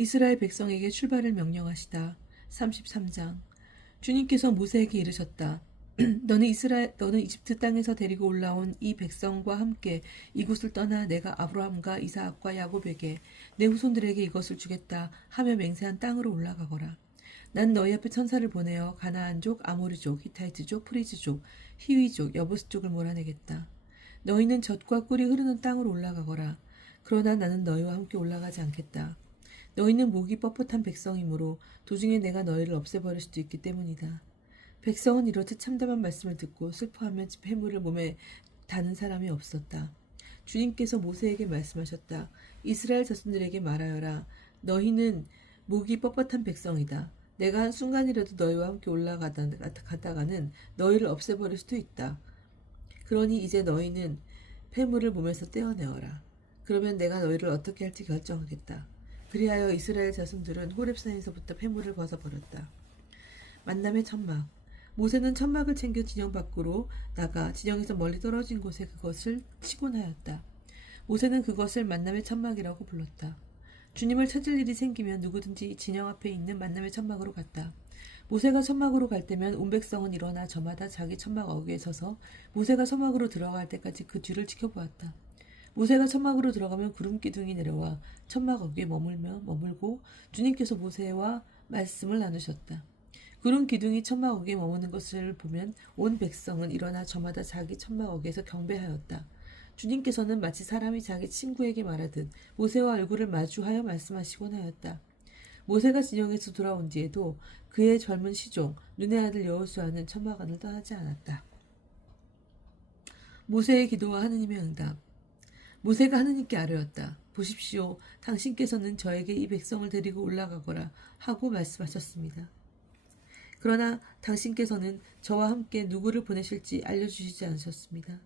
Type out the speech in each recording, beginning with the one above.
이스라엘 백성에게 출발을 명령하시다. 33장. 주님께서 모세에게 이르셨다. 너는 이집트 땅에서 데리고 올라온 이 백성과 함께 이곳을 떠나 내가 아브라함과 이삭과 야곱에게 내 후손들에게 이것을 주겠다 하며 맹세한 땅으로 올라가거라. 난 너희 앞에 천사를 보내어 가나안족, 아모리족, 히타이트족, 프리즈족, 히위족, 여부스족을 몰아내겠다. 너희는 젖과 꿀이 흐르는 땅으로 올라가거라. 그러나 나는 너희와 함께 올라가지 않겠다. 너희는 목이 뻣뻣한 백성이므로 도중에 내가 너희를 없애버릴 수도 있기 때문이다. 백성은 이렇듯 참담한 말씀을 듣고 슬퍼하며 폐물을 몸에 다는 사람이 없었다. 주님께서 모세에게 말씀하셨다. 이스라엘 자손들에게 말하여라. 너희는 목이 뻣뻣한 백성이다. 내가 한순간이라도 너희와 함께 올라가다가는 너희를 없애버릴 수도 있다. 그러니 이제 너희는 폐물을 몸에서 떼어내어라. 그러면 내가 너희를 어떻게 할지 결정하겠다. 그리하여 이스라엘 자손들은 호렙산에서부터 폐물을 벗어버렸다. 만남의 천막. 모세는 천막을 챙겨 진영 밖으로 나가 진영에서 멀리 떨어진 곳에 그것을 치곤 하였다. 모세는 그것을 만남의 천막이라고 불렀다. 주님을 찾을 일이 생기면 누구든지 진영 앞에 있는 만남의 천막으로 갔다. 모세가 천막으로 갈 때면 온 백성은 일어나 저마다 자기 천막 어귀에 서서 모세가 천막으로 들어갈 때까지 그 뒤를 지켜보았다. 모세가 천막으로 들어가면 구름 기둥이 내려와 천막 어귀에 머물고 주님께서 모세와 말씀을 나누셨다. 구름 기둥이 천막 어귀에 머무는 것을 보면 온 백성은 일어나 저마다 자기 천막 어귀에서 경배하였다. 주님께서는 마치 사람이 자기 친구에게 말하듯 모세와 얼굴을 마주하여 말씀하시곤 하였다. 모세가 진영에서 돌아온 뒤에도 그의 젊은 시종 눈의 아들 여호수아는 천막 안을 떠나지 않았다. 모세의 기도와 하느님의 응답. 모세가 하느님께 아뢰었다. 보십시오. 당신께서는 저에게 이 백성을 데리고 올라가거라 하고 말씀하셨습니다. 그러나 당신께서는 저와 함께 누구를 보내실지 알려주시지 않으셨습니다.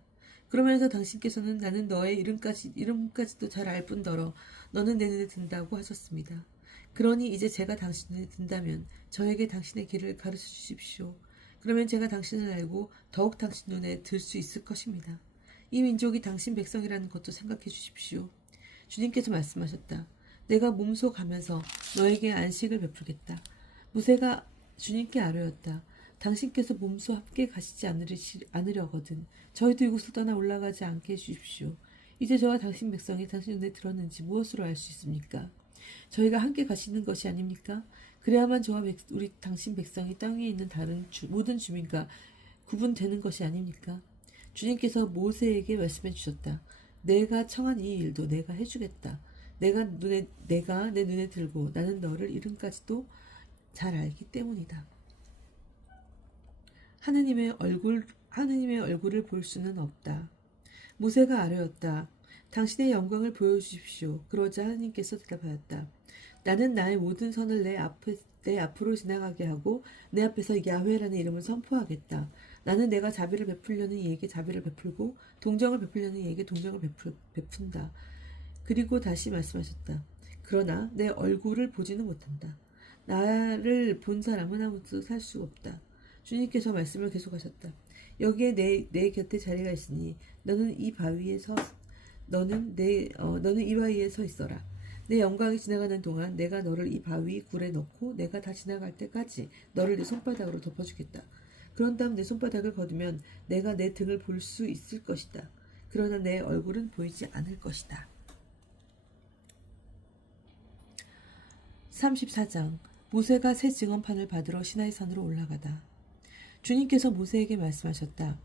그러면서 당신께서는 나는 너의 이름까지도 잘 알 뿐더러 너는 내 눈에 든다고 하셨습니다. 그러니 이제 제가 당신 눈에 든다면 저에게 당신의 길을 가르쳐 주십시오. 그러면 제가 당신을 알고 더욱 당신 눈에 들 수 있을 것입니다. 이 민족이 당신 백성이라는 것도 생각해 주십시오. 주님께서 말씀하셨다. 내가 몸소 가면서 너에게 안식을 베풀겠다. 모세가 주님께 아뢰었다. 당신께서 몸소 함께 가시지 않으려거든 저희도 이곳을 떠나 올라가지 않게 해주십시오. 이제 저와 당신 백성이 당신 눈에 들었는지 무엇으로 알 수 있습니까? 저희가 함께 가시는 것이 아닙니까? 그래야만 저와 우리 당신 백성이 땅 위에 있는 다른 모든 주민과 구분되는 것이 아닙니까? 주님께서 모세에게 말씀해 주셨다. 내가 청한 이 일도 내가 해주겠다. 내가 내 눈에 들고 나는 너를 이름까지도 잘 알기 때문이다. 하느님의 얼굴을 볼 수는 없다. 모세가 아뢰었다. 당신의 영광을 보여주십시오. 그러자 하느님께서 대답하였다. 나는 나의 모든 선을 내 앞으로 지나가게 하고 내 앞에서 야훼라는 이름을 선포하겠다. 나는 내가 자비를 베풀려는 이에게 자비를 베풀고 동정을 베풀려는 이에게 동정을 베푼다. 그리고 다시 말씀하셨다. 그러나 내 얼굴을 보지는 못한다. 나를 본 사람은 아무도 살 수 없다. 주님께서 말씀을 계속하셨다. 여기에 내 곁에 자리가 있으니 너는 이 바위에 서 있어라. 내 영광이 지나가는 동안 내가 너를 이 바위 굴에 넣고 내가 다 지나갈 때까지 너를 내 손바닥으로 덮어주겠다. 그런 다음 내 손바닥을 거두면 내가 내 등을 볼 수 있을 것이다. 그러나 내 얼굴은 보이지 않을 것이다. 34장. 모세가 새 증언판을 받으러 시나이 산으로 올라가다. 주님께서 모세에게 말씀하셨다.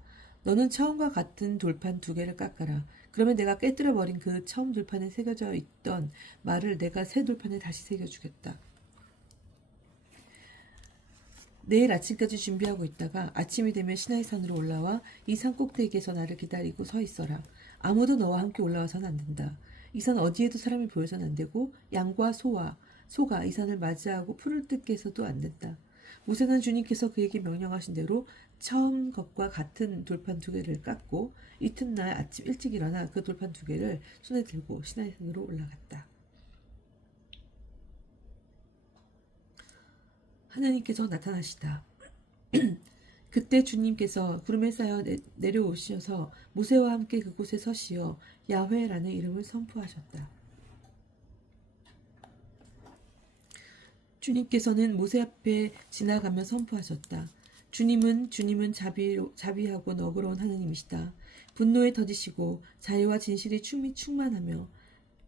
너는 처음과 같은 돌판 2개를 깎아라. 그러면 내가 깨뜨려버린 그 처음 돌판에 새겨져 있던 말을 내가 새 돌판에 다시 새겨주겠다. 내일 아침까지 준비하고 있다가 아침이 되면 시나이산으로 올라와 이 산 꼭대기에서 나를 기다리고 서 있어라. 아무도 너와 함께 올라와서는 안 된다. 이 산 어디에도 사람이 보여서는 안 되고 양과 소가 이 산을 맞이하고 풀을 뜯게 해서도 안 된다. 모세는 주님께서 그에게 명령하신 대로 처음 것과 같은 돌판 2개를 깎고 이튿날 아침 일찍 일어나 그 돌판 2개를 손에 들고 시나이산으로 올라갔다. 하나님께서 나타나시다. 그때 주님께서 구름에 쌓여 내려오셔서 모세와 함께 그곳에 서시어 야훼라는 이름을 선포하셨다. 주님께서는 모세 앞에 지나가며 선포하셨다. 주님은 자비하고 너그러운 하느님이시다. 분노에 더디시고 자유와 진실이 충만하며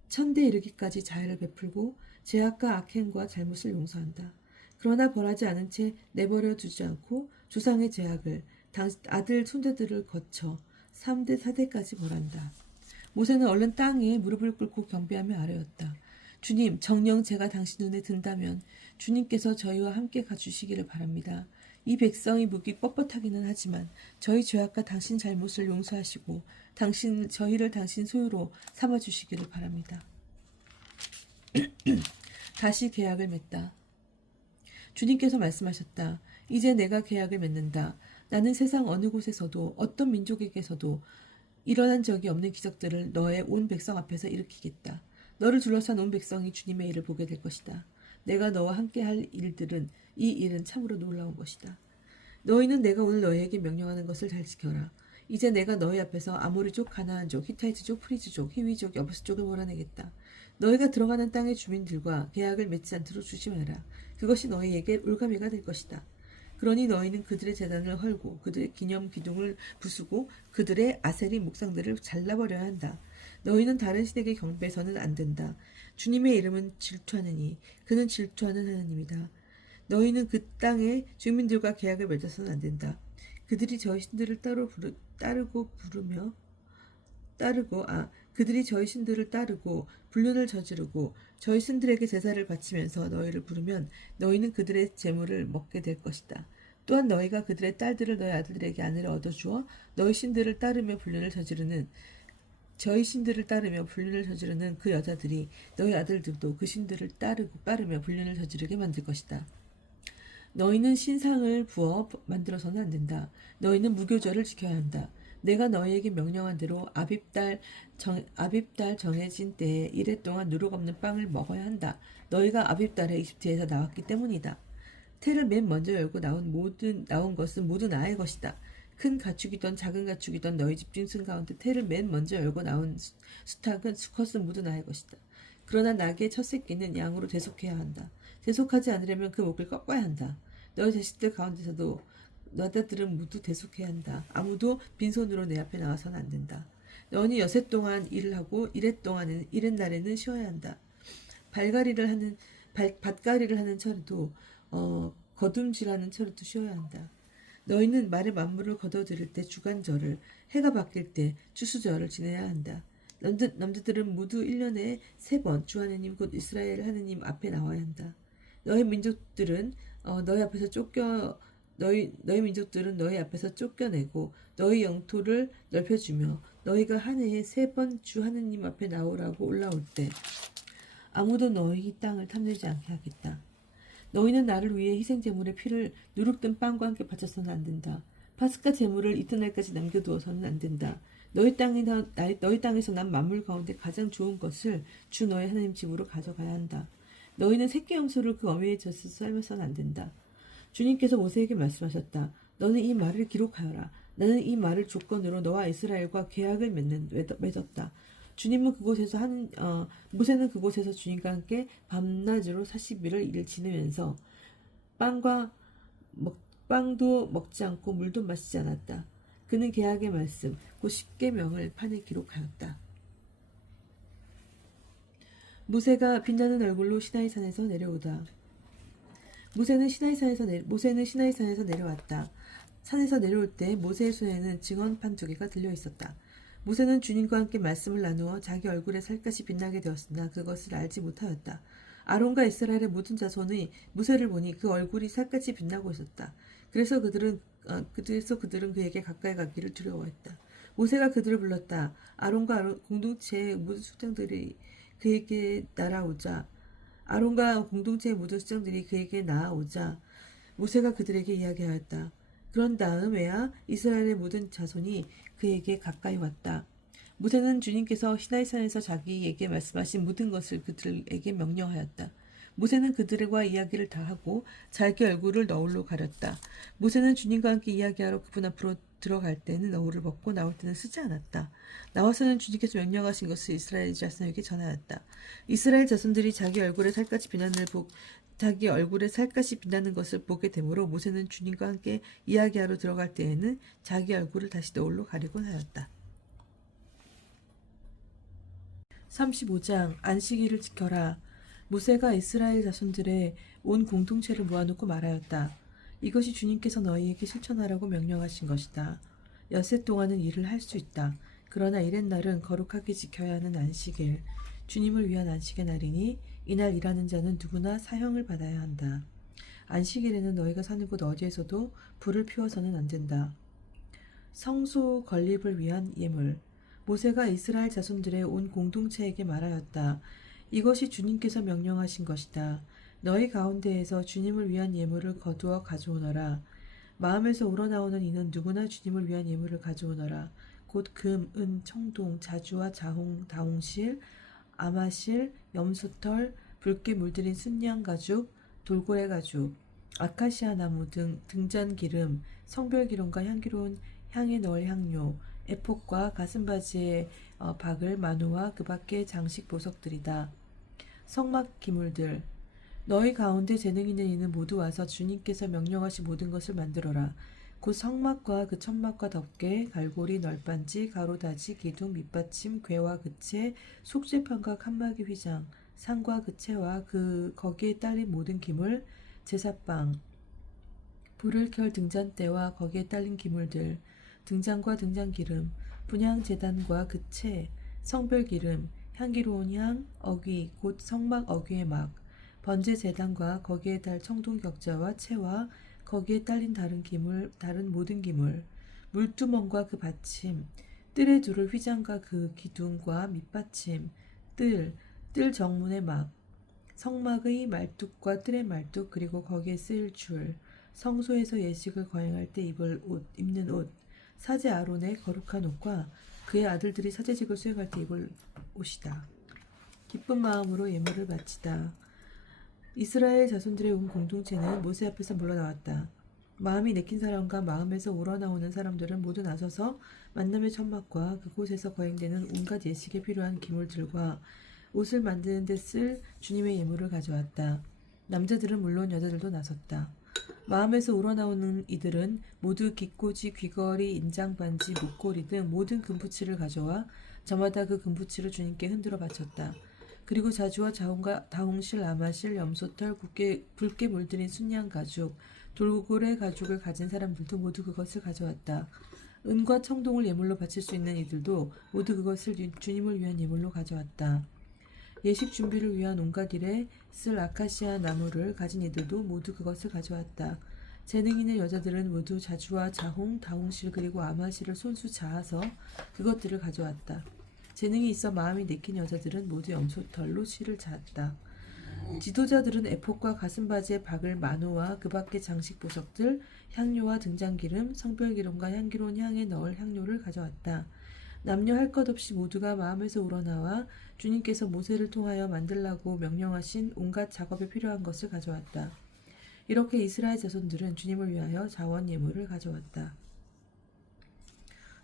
천대 이르기까지 자애를 베풀고 죄악과 악행과 잘못을 용서한다. 그러나 벌하지 않은 채 내버려 두지 않고 조상의 죄악을 아들 손자들을 거쳐 3대 4대까지 벌한다. 모세는 얼른 땅에 무릎을 꿇고 경배하며 아뢰었다. 주님, 정녕 제가 당신 눈에 든다면 주님께서 저희와 함께 가주시기를 바랍니다. 이 백성이 목이 뻣뻣하기는 하지만 저희 죄악과 당신 잘못을 용서하시고 저희를 당신 소유로 삼아주시기를 바랍니다. 다시 계약을 맺다. 주님께서 말씀하셨다. 이제 내가 계약을 맺는다. 나는 세상 어느 곳에서도 어떤 민족에게서도 일어난 적이 없는 기적들을 너의 온 백성 앞에서 일으키겠다. 너를 둘러싼 온 백성이 주님의 일을 보게 될 것이다. 내가 너와 함께 할 이 일은 참으로 놀라운 것이다. 너희는 내가 오늘 너희에게 명령하는 것을 잘 지켜라. 이제 내가 너희 앞에서 아모리족, 가나안족, 히타이트족, 프리즈족, 히위족, 여부스족을 몰아내겠다. 너희가 들어가는 땅의 주민들과 계약을 맺지 않도록 조심하라. 그것이 너희에게 올가미가 될 것이다. 그러니 너희는 그들의 제단을 헐고 그들의 기념 기둥을 부수고 그들의 아세리 목상들을 잘라버려야 한다. 너희는 다른 신에게 경배해서는 안 된다. 주님의 이름은 질투하느니 그는 질투하는 하나님이다. 너희는 그 땅의 주민들과 계약을 맺어서는 안 된다. 그들이 저희 신들을 그들이 저희 신들을 따르고 불륜을 저지르고 저희 신들에게 제사를 바치면서 너희를 부르면 너희는 그들의 재물을 먹게 될 것이다. 또한 너희가 그들의 딸들을 너희 아들들에게 아내를 얻어주어 저희 신들을 따르며 불륜을 저지르는 그 여자들이 너희 아들들도 그 신들을 따르며 불륜을 저지르게 만들 것이다. 너희는 신상을 부어 만들어서는 안 된다. 너희는 무교절을 지켜야 한다. 내가 너희에게 명령한 대로 아빕달 정해진 때에 이래 동안 누룩 없는 빵을 먹어야 한다. 너희가 아빕달에 이집트에서 나왔기 때문이다. 태를 맨 먼저 열고 나온 것은 모두 나의 것이다. 큰 가축이든 작은 가축이든 너희 집 짐승 가운데 태를 맨 먼저 열고 나온 수컷은 모두 나의 것이다. 그러나 낙의 첫 새끼는 양으로 대속해야 한다. 대속하지 않으려면 그 목을 꺾어야 한다. 너희 자식들 가운데서도 너희들은 모두 대속해야 한다. 아무도 빈손으로 내 앞에 나와서는 안 된다. 너희 여세 동안 일을 하고 이렛 날에는 쉬어야 한다. 밭가리를 하는 철에도 거둠질하는 철에도 쉬어야 한다. 너희는 말의 만물을 거둬들일 때 주간절을, 해가 바뀔 때 추수절을 지내야 한다. 남자들은 모두 1년에 3번 주 하느님 곧 이스라엘 하느님 앞에 나와야 한다. 너희 민족들은 너희 민족들은 너희 앞에서 쫓겨내고 너희 영토를 넓혀주며 너희가 한 해에 3번 주 하느님 앞에 나오라고 올라올 때 아무도 너희 땅을 탐내지 않게 하겠다. 너희는 나를 위해 희생제물의 피를 누룩든 빵과 함께 바쳐서는 안 된다. 파스카 제물을 이튿날까지 남겨두어서는 안 된다. 너희 땅에서 난 만물 가운데 가장 좋은 것을 주 너희 하나님 집으로 가져가야 한다. 너희는 새끼 염소를 그 어미의 젖에서 삶아서는 안 된다. 주님께서 모세에게 말씀하셨다. 너는 이 말을 기록하여라. 나는 이 말을 조건으로 너와 이스라엘과 계약을 맺었다. 모세는 그곳에서 주님과 함께 밤낮으로 40일을 일을 지내면서 빵도 먹지 않고 물도 마시지 않았다. 그는 계약의 말씀, 곧 십계명을 판에 기록하였다. 모세가 빛나는 얼굴로 시나이산에서 내려오다. 모세는 시나이산에서 내려왔다. 산에서 내려올 때 모세의 손에는 증언판 2개가 들려 있었다. 모세는 주님과 함께 말씀을 나누어 자기 얼굴에 살갗이 빛나게 되었으나 그것을 알지 못하였다. 아론과 이스라엘의 모든 자손이 모세를 보니 그 얼굴이 살같이 빛나고 있었다. 그래서 그들은 그에게 가까이 가기를 두려워했다. 모세가 그들을 불렀다. 아론과 공동체의 모든 숙장들이 그에게 나아오자 모세가 그들에게 이야기하였다. 그런 다음에야 이스라엘의 모든 자손이 그에게 가까이 왔다. 모세는 주님께서 시나이산에서 자기에게 말씀하신 모든 것을 그들에게 명령하였다. 모세는 그들과 이야기를 다 하고 자기 얼굴을 너울로 가렸다. 모세는 주님과 함께 이야기하러 그분 앞으로 들어갈 때는 어울을 벗고 나올 때는 쓰지 않았다. 나와서는 주님께서 명령하신 것을 이스라엘 자손에게 전하였다. 이스라엘 자손들이 자기 얼굴에 살갗이 빛나는 것을 보게 되므로 모세는 주님과 함께 이야기하러 들어갈 때에는 자기 얼굴을 다시 너울로 가리곤 하였다. 35장 안식일을 지켜라. 모세가 이스라엘 자손들의 온 공동체를 모아놓고 말하였다. 이것이 주님께서 너희에게 실천하라고 명령하신 것이다. 엿새 동안은 일을 할 수 있다. 그러나 이렛날은 거룩하게 지켜야 하는 안식일, 주님을 위한 안식의 날이니 이날 일하는 자는 누구나 사형을 받아야 한다. 안식일에는 너희가 사는 곳 어디에서도 불을 피워서는 안 된다. 성소 건립을 위한 예물. 모세가 이스라엘 자손들의 온 공동체에게 말하였다. 이것이 주님께서 명령하신 것이다. 너희 가운데에서 주님을 위한 예물을 거두어 가져오너라. 마음에서 우러나오는 이는 누구나 주님을 위한 예물을 가져오너라. 곧 금, 은, 청동, 자주와 자홍, 다홍실, 아마실, 염소털, 붉게 물들인 순양 가죽, 돌고래 가죽, 아카시아 나무 등 등잔기름, 성별기름과 향기로운 향에 넣을 향료, 에폭과 가슴바지의 박을 마누와 그 밖의 장식 보석들이다. 성막 기물들. 너희 가운데 재능 있는 이는 모두 와서 주님께서 명령하신 모든 것을 만들어라. 곧 성막과 그 천막과 덮개, 갈고리, 널빤지, 가로다지, 기둥, 밑받침, 궤와 그채, 속죄판과 칸막이 휘장, 상과 그채와 거기에 딸린 모든 기물, 제사빵, 불을 켤 등잔대와 거기에 딸린 기물들, 등잔과 등잔기름, 분향제단과 그채, 성별기름, 향기로운 향, 어귀, 곧 성막 어귀의 막, 번제제단과 거기에 달 청동격자와 채와 거기에 딸린 다른 모든 기물, 물두멍과 그 받침, 뜰에 두를 휘장과 그 기둥과 밑받침, 뜰 정문의 막, 성막의 말뚝과 뜰의 말뚝, 그리고 거기에 쓰일 줄, 성소에서 예식을 거행할 때 입는 옷, 사제 아론의 거룩한 옷과 그의 아들들이 사제직을 수행할 때 입을 옷이다. 기쁜 마음으로 예물을 바치다. 이스라엘 자손들의 온 공동체는 모세 앞에서 물러나왔다. 마음이 내킨 사람과 마음에서 우러나오는 사람들은 모두 나서서 만남의 천막과 그곳에서 거행되는 온갖 예식에 필요한 기물들과 옷을 만드는 데 쓸 주님의 예물을 가져왔다. 남자들은 물론 여자들도 나섰다. 마음에서 우러나오는 이들은 모두 깃꼬지, 귀걸이, 인장반지, 목걸이 등 모든 금붙이를 가져와 저마다 그 금붙이를 주님께 흔들어 바쳤다. 그리고 자주와 자홍과 다홍실, 아마실, 염소털, 붉게 물들인 순양 가죽, 돌고래 가죽을 가진 사람들도 모두 그것을 가져왔다. 은과 청동을 예물로 바칠 수 있는 이들도 모두 그것을 주님을 위한 예물로 가져왔다. 예식 준비를 위한 온갖 일에 쓸 아카시아 나무를 가진 이들도 모두 그것을 가져왔다. 재능 있는 여자들은 모두 자주와 자홍, 다홍실 그리고 아마실을 손수 자아서 그것들을 가져왔다. 재능이 있어 마음이 내킨 여자들은 모두 염소털로 실을 자았다. 지도자들은 에폭과 가슴바지의 박을 마노와 그 밖의 장식 보석들, 향료와 등잔기름, 성별기름과 향기로운 향에 넣을 향료를 가져왔다. 남녀 할 것 없이 모두가 마음에서 우러나와 주님께서 모세를 통하여 만들라고 명령하신 온갖 작업에 필요한 것을 가져왔다. 이렇게 이스라엘 자손들은 주님을 위하여 자원 예물을 가져왔다.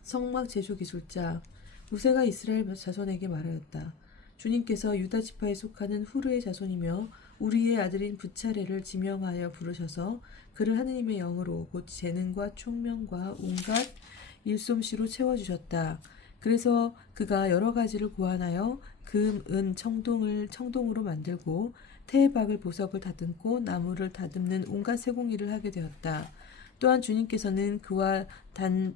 성막 제조 기술자. 모세가 이스라엘 자손에게 말하였다. 주님께서 유다 지파에 속하는 후르의 자손이며 우리의 아들인 부차레를 지명하여 부르셔서 그를 하느님의 영으로 곧 재능과 총명과 온갖 일솜씨로 채워주셨다. 그래서 그가 여러 가지를 고안하여 금, 은, 청동으로 만들고 태박을 보석을 다듬고 나무를 다듬는 온갖 세공일을 하게 되었다. 또한 주님께서는 그와 단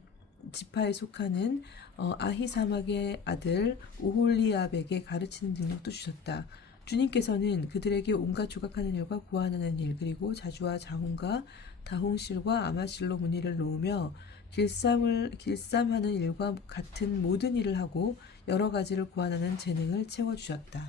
지파에 속하는 아히사막의 아들 오홀리압에게 가르치는 능력도 주셨다. 주님께서는 그들에게 온갖 조각하는 일과 고안하는 일 그리고 자주와 자홍과 다홍실과 아마실로 무늬를 놓으며 길쌈하는 일과 같은 모든 일을 하고 여러 가지를 고안하는 재능을 채워주셨다.